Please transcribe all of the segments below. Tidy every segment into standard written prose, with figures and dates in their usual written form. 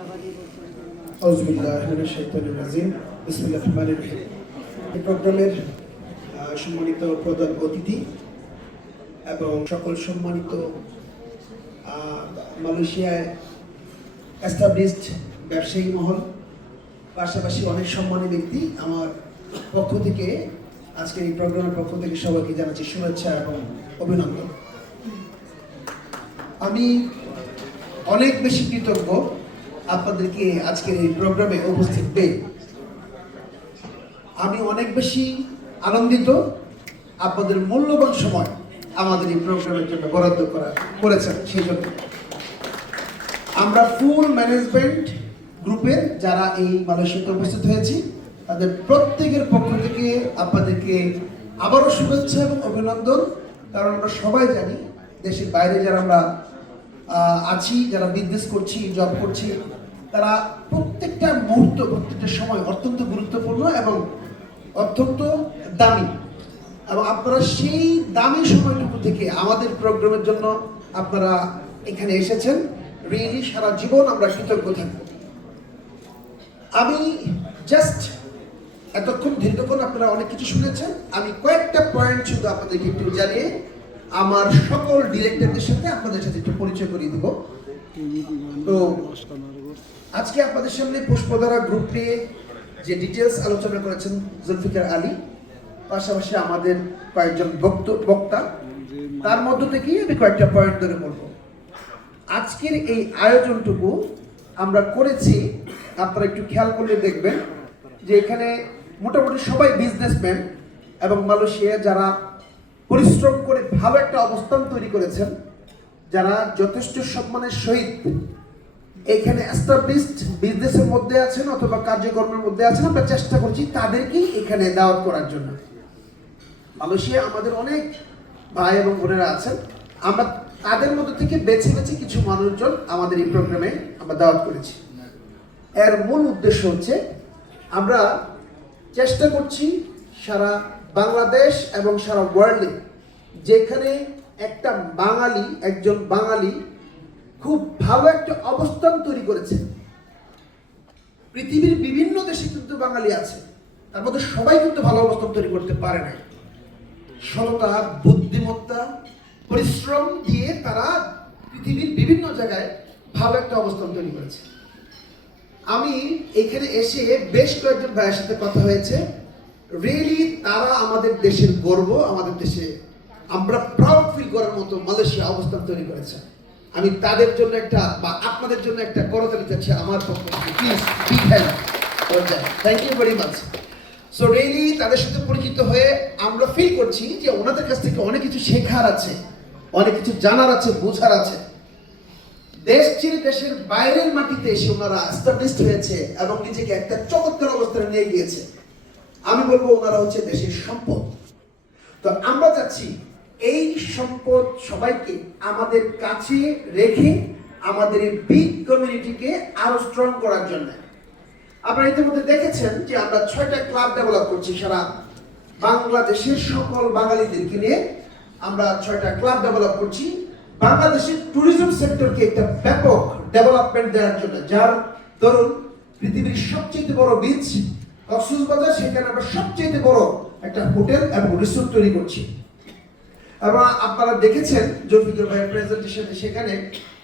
এই প্রোগ্রামের সম্মানিত প্রধান অতিথি এবং সকল সম্মানিত মালয়েশিয়ায় এস্টাবলিশড ব্যবসায়ী মহল, পাশাপাশি অনেক সম্মানী ব্যক্তি, আমার পক্ষ থেকে আজকের এই প্রোগ্রামের পক্ষ থেকে সবাইকে জানাচ্ছি শুভেচ্ছা এবং অভিনন্দন। আমি অনেক বেশি কৃতজ্ঞ আপনাদেরকে আজকের এই প্রোগ্রামে উপস্থিত পেয়ে। আমি অনেক বেশি আনন্দিত আপনাদের মূল্যবান সময় আমাদের এই প্রোগ্রামের জন্য বরাদ্দ করেছেন। সেই জন্য আমরা ফুল ম্যানেজমেন্ট গ্রুপের যারা এই মালয়েশিয়াতে উপস্থিত হয়েছি তাদের প্রত্যেকের পক্ষ থেকে আপনাদেরকে আবারও শুভেচ্ছা এবং অভিনন্দন। কারণ আমরা সবাই জানি দেশের বাইরে যারা আমরা আছি, যারা বিজনেস করছি, জব করছি, তারা প্রত্যেকটা মুহূর্ত, প্রত্যেকটা সময় অত্যন্ত গুরুত্বপূর্ণ এবং অত্যন্ত দামি। এবং আপনারা সেই দামি সময়টুকু থেকে আমাদের প্রোগ্রামের জন্য আপনারা এখানে এসেছেন। রিয়েলি সারা জীবন আমরা কৃতজ্ঞ থাকব। আমি জাস্ট এতক্ষণ দীর্ঘক্ষণ আপনারা অনেক কিছু শুনেছেন, আমি কয়েকটা পয়েন্ট শুধু আপনাদেরকে একটু জানিয়ে আমার সকল ডিরেক্টরদের সাথে আপনাদের সাথে একটু পরিচয় করিয়ে দিব। তো আজকে আপনাদের সামনে পুষ্পধারা গ্রুপ নিয়ে যে ডিটেলস আলোচনা করেছেন জুলফিকার আলী, পাশাপাশি আমাদের কয়েকজন বক্তা, তার মধ্য থেকেই আমি কয়েকটা পয়েন্ট ধরে বলবো। আজকের এই আয়োজনটুকু আমরা করেছি, আপনারা একটু খেয়াল করলে দেখবেন যে এখানে মোটামুটি সবাই বিজনেসম্যান এবং মালয়েশিয়া যারা পরিশ্রম করে ভালো একটা অবস্থান তৈরি করেছেন, যারা যথেষ্ট সম্মানের সহিত এখানে এস্টাবলিশড বিজনেসের মধ্যে আছেন অথবা কার্যক্রমের মধ্যে আছেন। আমরা চেষ্টা করছি তাদেরকেই এখানে দাওয়াত করার জন্য। মালয়েশিয়া আমাদের অনেক ভাই এবং বোনেরা আছেন, আমরা তাদের মধ্যে থেকে বেছে বেছে কিছু মানুষজন আমাদের এই প্রোগ্রামে আমরা দাওয়াত করেছি। এর মূল উদ্দেশ্য হচ্ছে আমরা চেষ্টা করছি সারা বাংলাদেশ এবং সারা ওয়ার্ল্ডে যেখানে একটা বাঙালি, একজন বাঙালি খুব ভালো একটা অবস্থান তৈরি করেছে। পৃথিবীর বিভিন্ন দেশে কিন্তু বাঙালি আছে, তার মধ্যে সবাই কিন্তু ভালো অবস্থান তৈরি করতে পারে না। সততা, বুদ্ধিমত্তা, পরিশ্রম দিয়ে তারা পৃথিবীর বিভিন্ন জায়গায় ভালো একটা অবস্থান তৈরি করেছে। আমি এখানে এসে বেশ কয়েকজন ভাইয়ের সাথে কথা হয়েছে। রিয়েলি তারা আমাদের দেশের গর্ব, আমাদের দেশে আমরা প্রাউড ফিল করার মতো মালয়েশিয়া অবস্থান তৈরি করেছে। আমি তাদের জন্য একটা বা আপনাদের জন্য একটা করতালি চাচ্ছি আমার পক্ষ থেকে। Please big hand. Thank you very much. So really তাদের সাথে পরিচিত হয়ে আমরা ফিল করছি যে ওনাদের কাছ থেকে অনেক কিছু শেখার আছে, অনেক কিছু জানার আছে, বোঝার আছে। দেশ ছেড়ে দেশের বাইরের মাটিতে এসে ওনারা এস্টাবলিশড হয়েছে এবং নিজেকে একটা চমৎকার অবস্থানে নিয়ে গিয়েছে। আমি বলবো ওনারা হচ্ছে দেশের সম্পদ। তো আমরা চাচ্ছি এই সম্পদ সবাইকে আমাদের কাছে রেখে আমাদের এই বিগ কমিউনিটিকে আরো স্ট্রং করার জন্য। আপনারা ইতিমধ্যে দেখেছেন যে আমরা 6টা ক্লাব ডেভেলপ করছি সারা বাংলাদেশের সকল বাঙালিদেরকে নিয়ে। আমরা 6টা ক্লাব ডেভেলপ করছি বাংলাদেশের ট্যুরিজম সেক্টরকে একটা ব্যাপক ডেভেলপমেন্ট দেওয়ার জন্য। যার ধরুন পৃথিবীর সবচেয়ে বড় বিচ কক্সবাজার, সেখানে আমরা সবচেয়ে বড় একটা হোটেল এবং রিসোর্ট তৈরি করছি। এবং আপনারা দেখেছেন জুলফিকার ভাইয়ের প্রেজেন্টেশনে, সেখানে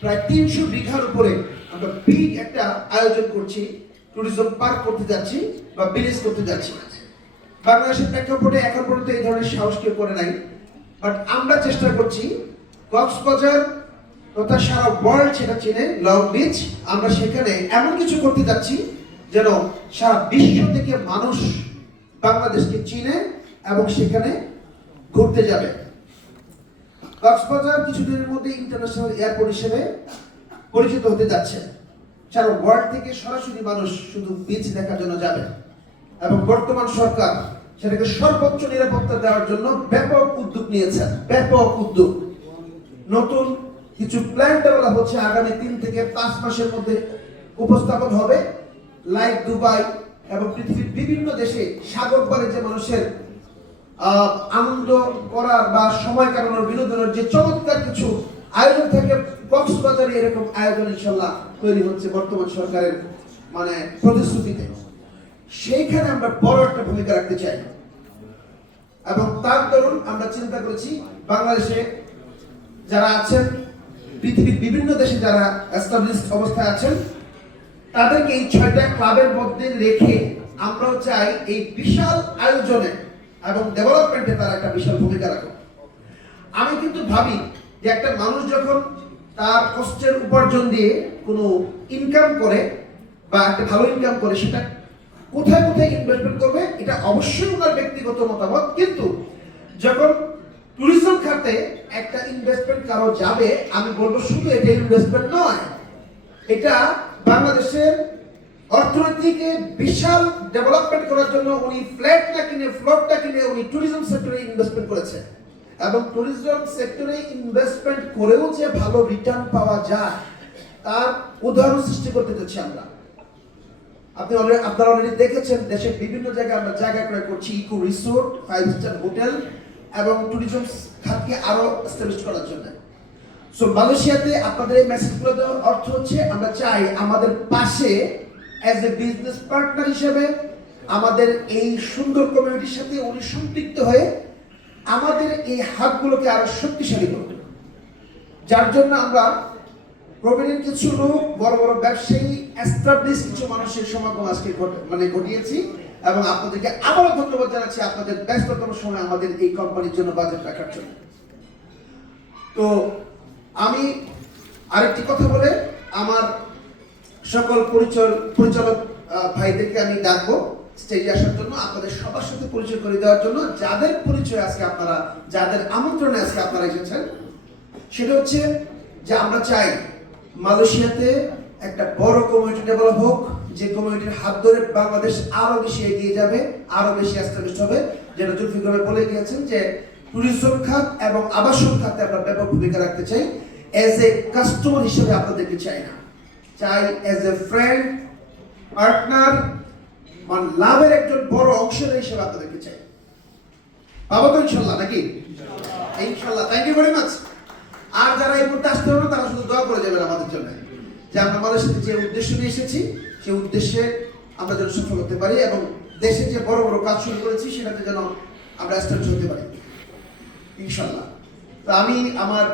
প্রায় 300 বিঘার উপরে আমরা বিগ একটা আয়োজন করছি, ট্যুরিজম পার্ক করতে যাচ্ছি বা বিলিজ করতে যাচ্ছি। বাংলাদেশের প্রেক্ষাপটে এখন পর্যন্ত এই ধরনের সাহস কেউ করে নাই, বাট আমরা চেষ্টা করছি কক্সবাজার তথা সারা ওয়ার্ল্ড সেটা চেনে লং বিচ, আমরা সেখানে এমন কিছু করতে যাচ্ছি যেন সারা বিশ্ব থেকে মানুষ বাংলাদেশকে চিনে এবং সেখানে ঘুরতে যাবে। কক্সবাজার কিছুদিনের মধ্যে ইন্টারন্যাশনাল এয়ারপোর্ট হিসেবে পরিচিত হতে যাচ্ছে। সারা ওয়ার্ল্ড থেকে সরাসরি মানুষ শুধু বিচ দেখার জন্য যাবে এবং বর্তমান সরকার সেটাকে সর্বোচ্চ নিরাপত্তা দেওয়ার জন্য ব্যাপক উদ্যোগ নিয়েছেন। ব্যাপক উদ্যোগ, নতুন কিছু প্ল্যান ডেভেলপ হচ্ছে, আগামী 3 থেকে 5 মাসের মধ্যে উপস্থাপন হবে। লাইক দুবাই এবং পৃথিবীর বিভিন্ন দেশে সাগর পাড়ে যে মানুষের আনন্দ করার বা সময় কাটানোর, বিনোদনের যে চমৎকার কিছু আয়োজন থাকে কক্সবাজারে এরকম আয়োজন ইনশাল্লাহ তৈরি হচ্ছে বর্তমান সরকারের মানে প্রতিশ্রুতিতে, সেইখানে আমরা বড় একটা ভূমিকা রাখতে চাই। এবং তার দরুন আমরা চিন্তা করেছি বাংলাদেশে যারা আছেন, পৃথিবীর বিভিন্ন দেশে যারা এস্টাবলিশড অবস্থায় আছেন, তাদেরকে এই 6টা ক্লাবের মধ্যে রেখে আমরাও চাই এই বিশাল আয়োজনে এবং ডেভেলপমেন্টে তারা একটা বিশাল ভূমিকা রাখে। আমি কিন্তু ভাবি যে একটা মানুষ যখন তার কষ্টের উপার্জন দিয়ে কোনো ইনকাম করে বা একটা ভালো ইনকাম করে, সেটা কোথায় কোথায় ইনভেস্টমেন্ট করবে এটা অবশ্যই ওনার ব্যক্তিগত মতামত, কিন্তু যখন ট্যুরিজম খাতে একটা ইনভেস্টমেন্ট কারো যাবে, আমি বলবো শুধু এটা ইনভেস্টমেন্ট নয়, এটা বাংলাদেশের অর্থনীতিকে বিশাল ডেভেলপমেন্ট করার জন্য উনি ফ্ল্যাট না কিনে ফ্লটটা কিনে উনি ট্যুরিজম সেক্টরে ইনভেস্টমেন্ট করেছে। এবং ট্যুরিজম সেক্টরে ইনভেস্টমেন্ট করেও যে ভালো রিটার্ন পাওয়া যায় তার উদাহরণ সৃষ্টি করতে চাচ্ছি আমরা। আপনারা অলরেডি দেখেছেন দেশের বিভিন্ন জায়গায় আমরা জায়গা ক্রয় করছি ইকো রিসোর্ট, 5 স্টার হোটেল এবং ট্যুরিজম খাতকে আরো এস্টাবলিশ করার জন্য। সো মালয়েশিয়াতে আপনাদের এই মেসেজগুলো দেওয়ার অর্থ হচ্ছে আমরা চাই আমাদের পাশে অ্যাজ এ বিজনেস পার্টনার হিসেবে আমাদের এই সুন্দর কমিউনিটির সাথে উনি সম্পৃক্ত হয়ে আমাদের এই হাতগুলোকে আরো শক্তিশালী করবে। যার জন্য আমরা প্রবীণ কিছু লোক, বড় বড় ব্যবসায়ী, এস্টাবলিশ কিছু মানুষের সমাগম আজকে ঘটিয়েছি এবং আপনাদেরকে আবারও ধন্যবাদ জানাচ্ছি আপনাদের ব্যস্ততম সময় আমাদের এই কোম্পানির জন্য বাজেট রাখার জন্য। তো আমি আরেকটি কথা বলে আমার সকল পরিচালক ভাইদেরকে আমি ডাকবো স্টেজে আসার জন্য, আপনাদের সবার সাথে পরিচয় করে দেওয়ার জন্য। যাদের পরিচয় আজকে আপনারা, যাদের আমন্ত্রণে আজকে আপনারা এসেছেন, সেটা হচ্ছে যে আমরা চাই মালয়েশিয়াতে একটা বড় কমিউনিটি ডেভেলপ হোক, যে কমিউনিটির হাত ধরে বাংলাদেশ আরো বেশি এগিয়ে যাবে, আরো বেশি এস্টাবলিশড হবে। যেটা জুলফিকার ভাই বলে গিয়েছেন যে ট্যুরিজম খাত এবং আবাসন খাতে আমরা ব্যাপক ভূমিকা রাখতে চাই। এজ এ কাস্টমার হিসেবে আপনাদেরকে চাই না, চাই এজ এ ফ্রেন্ড, পার্টনার, মানে লাভের একজন বড় অংশীদার হিসেবে আপনাদেরকে চাই। পাবো তো ইনশাল্লাহ নাকি? ইনশাল্লাহ। Thank you very much. আর যারা এই মুহূর্তে আসতে পারবে তারা শুধু দোয়া করে যাবেন আমাদের জন্য, যে আমরা মালয়েশিয়াতে যে উদ্দেশ্য নিয়ে এসেছি সেই উদ্দেশ্যে আমরা যেন সফল হতে পারি এবং দেশে যে বড় বড় কাজ শুরু করেছি সেটাতে যেন আমরা এস্টাবলিশ হতে পারি ইনশাল্লাহ। তো আমি আমার